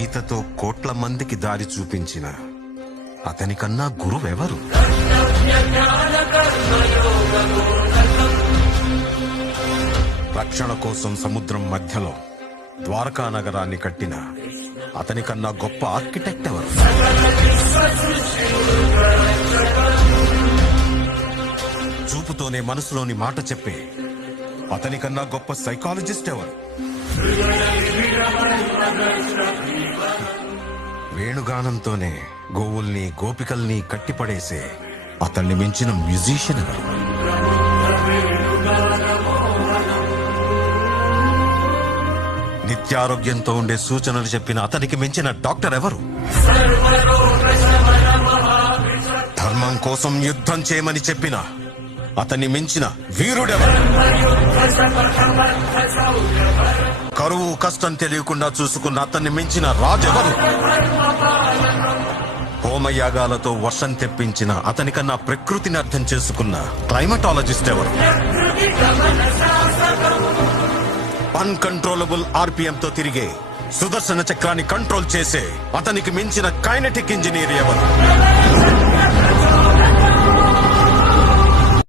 గీతతో కోట్ల మందికి దారి చూపించిన అతనికన్నా గురువెవరు? రక్షణ కోసం సముద్రం మధ్యలో ద్వారకా నగరాన్ని కట్టిన అతనికన్నా గొప్ప ఆర్కిటెక్ట్ ఎవరు? చూపుతోనే మనసులోని మాట చెప్పే అతనికన్నా గొప్ప సైకాలజిస్ట్ ఎవరు? వేణుగానంతోనే గోవుల్ని గోపికల్ని కట్టిపడేసే అతన్ని మించిన మ్యూజిషియన్ ఎవరు? నిత్యారోగ్యంతో ఉండే సూచనలు చెప్పిన అతనికి మించిన డాక్టర్ ఎవరు? ధర్మం కోసం యుద్ధం చేయమని చెప్పిన అతన్ని మించిన వీరుడెవరు? కరువు కష్టం తెలియకుండా చూసుకున్న అతన్ని మించిన రాజెవరు? హోమయాగాలతో వర్షం తెప్పించిన అతనికన్నా ప్రకృతిని అర్థం చేసుకున్న క్లైమటాలజిస్ట్ ఎవరు? అన్కంట్రోలబుల్ ఆర్పిఎం తో తిరిగే సుదర్శన చక్రాన్ని కంట్రోల్ చేసే అతనికి మించిన కైనెటిక్ ఇంజనీర్ ఎవరు?